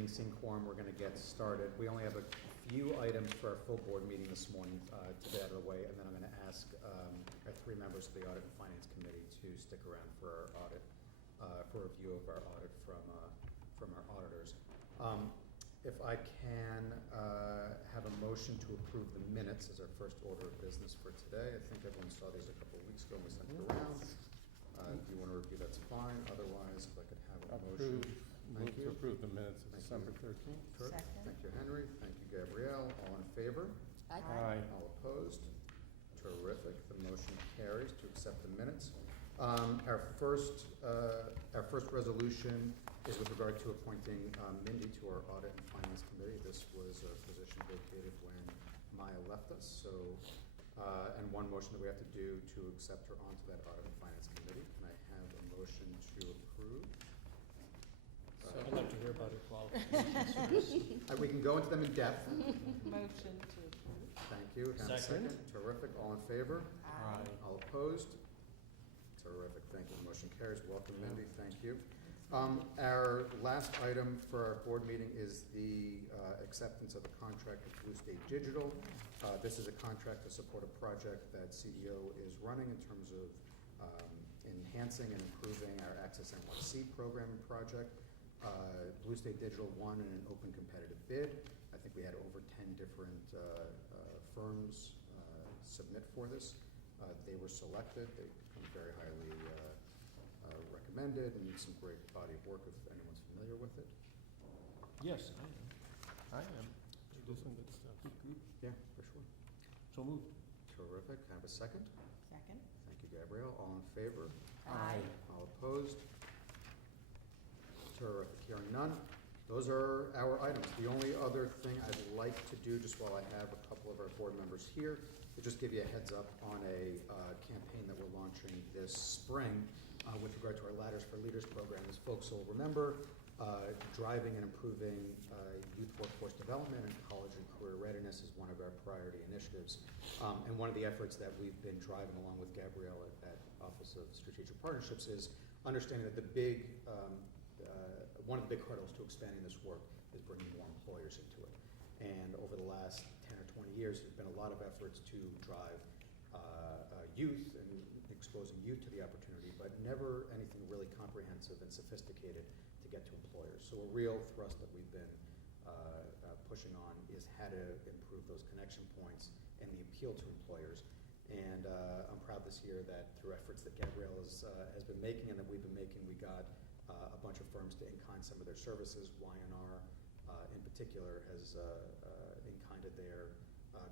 Seeing quorum, we're going to get started. We only have a few items for our full board meeting this morning to get out of the way, and then I'm going to ask our three members of the Audit and Finance Committee to stick around for our audit, for a review of our audit from our auditors. If I can have a motion to approve the minutes as our first order of business for today. I think everyone saw these a couple of weeks ago and we sent it around. If you want to review, that's fine. Otherwise, if I could have a motion. Move to approve the minutes of December 13th. Second. Thank you, Henry. Thank you, Gabrielle. All in favor? Aye. All opposed? Terrific. The motion carries to accept the minutes. Our first resolution is with regard to appointing Mindy to our Audit and Finance Committee. This was a position vacated when Maya left us. So, and one motion that we have to do to accept her onto that Audit and Finance Committee. Can I have a motion to approve? I'd like to hear about her qualifications. We can go into them in depth. Motion to approve. Thank you. Have a Second. Terrific. All in favor? Aye. All opposed? Terrific. Thank you. The motion carries. Welcome, Mindy. Thank you. Our last item for our board meeting is the acceptance of a contract with Blue State Digital. This is a contract to support a project that CEO is running in terms of enhancing and improving our Access NYC program and project. Blue State Digital won in an open competitive bid. I think we had over 10 different firms submit for this. They were selected. They become very highly recommended and some great body of work if anyone's familiar with it. Yes, I am. They do some good stuff. Yeah, for sure. so moved. Terrific. Can I have a second? Second. Thank you, Gabrielle. All in favor? Aye. All opposed? Terrific. Hearing none. Those are our items. The only other thing I'd like to do, just while I have a couple of our board members here, is just give you a heads up on a campaign that we're launching this spring with regard to our Ladders for Leaders program. As folks will remember, driving and improving youth workforce development and college and career readiness is one of our priority initiatives. And one of the efforts that we've been driving along with Gabrielle at Office of Strategic Partnerships is understanding that one of the big hurdles to expanding this work is bringing more employers into it. And over the last 10 or 20 years, there's been a lot of efforts to drive youth and exposing youth to the opportunity, but never anything really comprehensive and sophisticated to get to employers. So a real thrust that we've been pushing on is how to improve those connection points and the appeal to employers. And I'm proud this year that through efforts that Gabrielle has been making and that we've been making, we got a bunch of firms to in-kind some of their services. Y&R in particular has in-kinded their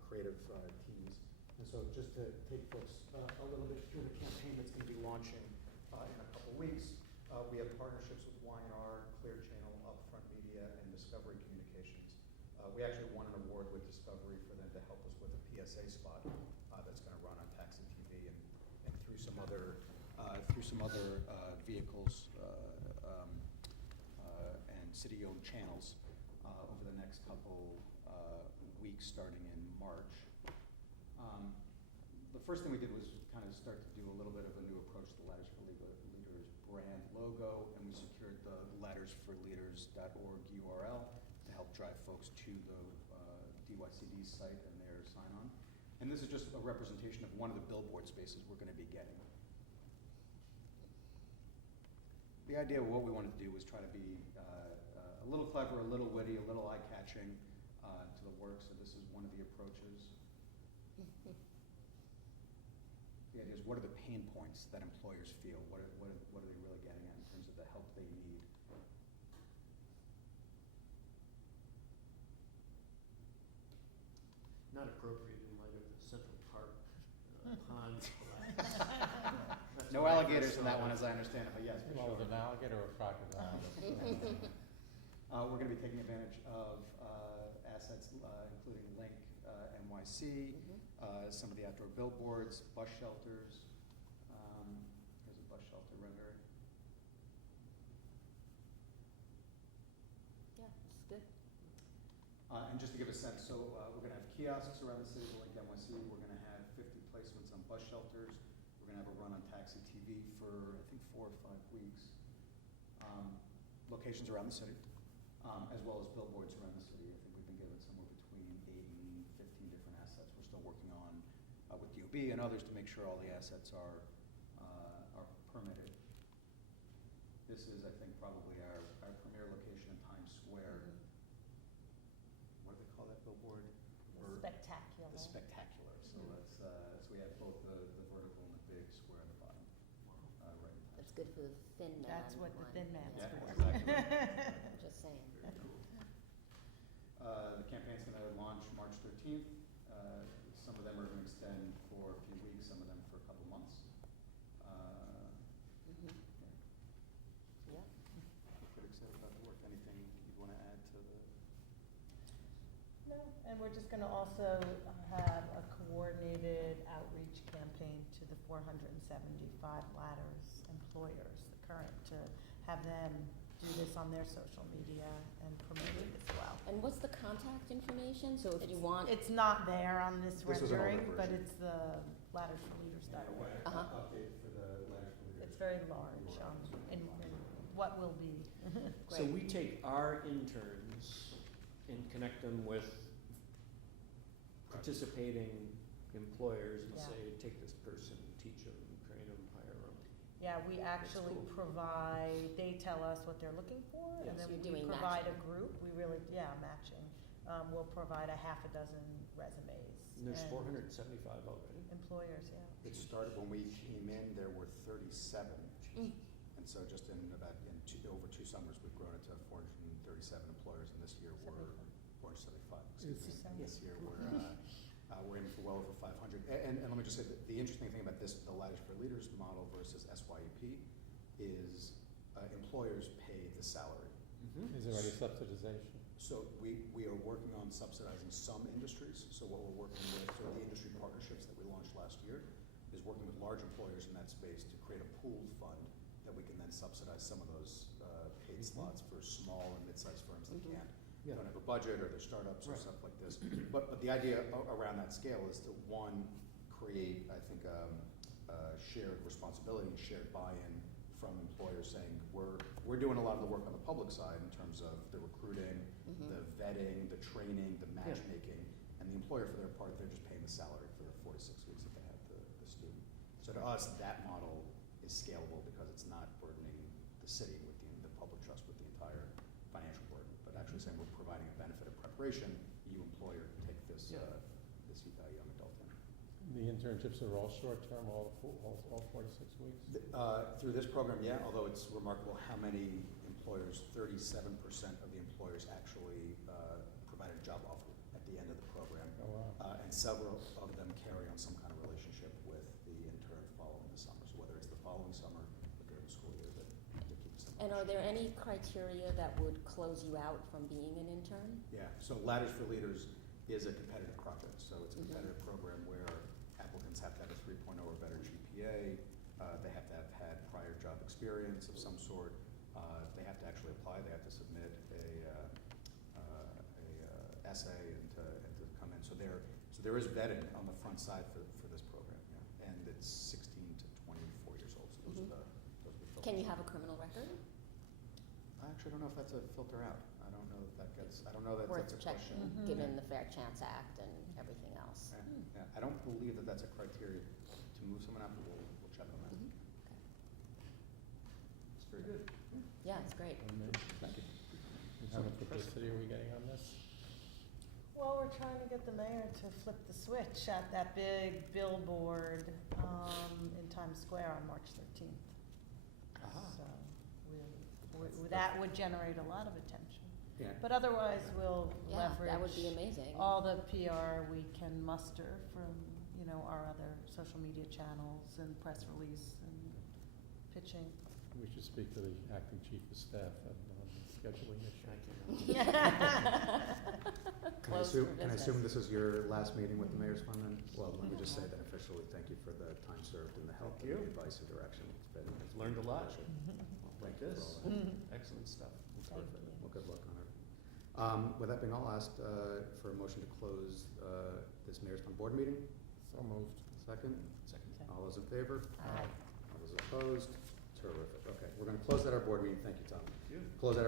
creative teams. And so just to take folks a little bit through the campaign that's going to be launching in a couple weeks, we have partnerships with Y&R, Clear Channel, Upfront Media, and Discovery Communications. We actually won an award with Discovery for them to help us with a PSA spot that's going to run on Taxi TV and through some other vehicles and city-owned channels over the next couple weeks starting in March. The first thing we did was kind of start to do a little bit of a new approach to the Ladders for Leaders brand logo, and we secured the laddersforleaders.org URL to help drive folks to the DYCD site and their sign-on. And this is just a representation of one of the billboard spaces we're going to be getting. The idea of what we wanted to do was try to be a little clever, a little witty, a little eye-catching to the work, so this is one of the approaches. The idea is, what are the pain points that employers feel? What are they really getting at in terms of the help they need? Not appropriate in light of the Central Park pond collapse. No alligators in that one, as I understand it, but yes, for Well, sure. with an alligator or crocodile. We're going to be taking advantage of assets including Link NYC, some of the outdoor billboards, bus shelters. Here's a bus shelter rendering. Yeah, it's good. And just to give a sense, so we're going to have kiosks around the city of Link NYC. We're going to have 50 placements on bus shelters. We're going to have a run on Taxi TV for, I think, 4 or 5 weeks. Locations around the city. as well as billboards around the city. I think we've been given somewhere between 8 and 15 different assets. We're still working on, with DOB and others, to make sure all the assets are permitted. This is, I think, probably our premier location in Times Square. What do they call that billboard? Or- Spectacular. The spectacular. So that's, so we have both the vertical and the big square on the bottom, right in Times That's good for the thin man. That's what the one. thin man's Yeah, for. exactly right. I'm just saying. Very cool. The campaign's gonna launch March 13th. Some of them are gonna extend for a few weeks, some of them for a couple months. Mhm. Yeah, Yeah. we're pretty excited about the work. Anything you'd wanna add to the? No, and we're just gonna also have a coordinated outreach campaign to the 475 Ladders employers, the current, to have them do this on their social media and promote it as well. And what's the contact information? So if you want, It's not there on this This is an older rendering, but version. it's the laddersforleaders.org. Uh-huh. Update for the Ladders for Leaders. It's very large, in what will be. So Great. we take our interns and connect them with participating employers and Yeah. say, take this person, teach them, train them, hire them. Yeah, we actually cool. provide, they tell us what they're looking for, Yes. and then You're we doing provide a matching. group, we really, yeah, matching. We'll provide a half a dozen resumes. And there's 475 already. Employers, yeah. It started, when we came in, there were 37. Mm. And so just in over 2 summers, we've grown it to 437 employers, and this year we're 475, excuse me. This year we're aiming for well over 500. And let me just say that the interesting thing about this, the Ladders for Leaders model versus SYUP, is employers pay the salary. Is there any subsidization? So we are working on subsidizing some industries. So what we're working with, so the industry partnerships that we launched last year, is working with large employers in that space to create a pooled fund that we can then subsidize some of those paid slots for small and mid-sized firms that Mhm. don't have a budget, or they're startups or Right. stuff like this. But the idea around that scale is to, one, create, I think, shared responsibility and shared buy-in from employers saying, we're doing a lot of the work on the public side in terms of the recruiting, Mhm. the vetting, the training, the matchmaking, and the employer, for their part, they're just paying the salary for the 4 to 6 weeks that they have the student. So to us, that model is scalable because it's not burdening the city with the public trust with the entire financial burden, but actually saying we're providing a benefit of preparation, you employer take this, Yeah. this young adult in. The internships are all short-term, all 4 to 6 weeks? Through this program, yeah, although it's remarkable how many employers, 37% of the employers actually provided a job offer at the end of the program. Oh, wow. And several of them carry on some kind of relationship with the intern following the summer. So whether it's the following summer or during the school year, that keeps them. And are there any criteria that would close you out from being an intern? Yeah, so Ladders for Leaders is a competitive project. So it's a Mhm. competitive program where applicants have to have a 3.0 or better GPA. They have to have had prior job experience of some sort. They have to actually apply. They have to submit a essay and to come in. So there is vetting on the front side for this program. Yeah. And it's 16 to 24 years old. So those Mhm. are the filters. Can you have a criminal record? I actually don't know if that's a filter out. I don't know that Worth that's a checking, question. Mhm. given the Fair Chance Act and everything else. Yeah, yeah. I don't believe that that's a criteria to move someone out, but we'll check on that. Mhm. It's very good. Yeah, it's great. Thank you. And how much publicity are we getting on this? Well, we're trying to get the mayor to flip the switch at that big billboard in Times Square on March 13th. So that would generate a lot of attention. Yeah. But otherwise, we'll Yeah, leverage that would be amazing. all the PR we can muster from, our other social media channels and press release and pitching. We should speak to the acting chief of staff on the scheduling issue. Close for Can I business. assume this is your last meeting with the Mayor's Fund then? Well, let me just say that officially, thank you for the time served and the help and Thank the you. advice and direction. It's Learned a lot. pleasure. Like Thank you for this. all that. Excellent stuff. Thank Perfect. you. Well, good luck on it. With that being all, asked for a motion to close this Mayor's Fund Board meeting. So moved. Second? Second. All those in favor? Aye. All those opposed? Terrific. Okay, we're going to close out our board meeting. Thank you, Tom. Thank you. Close out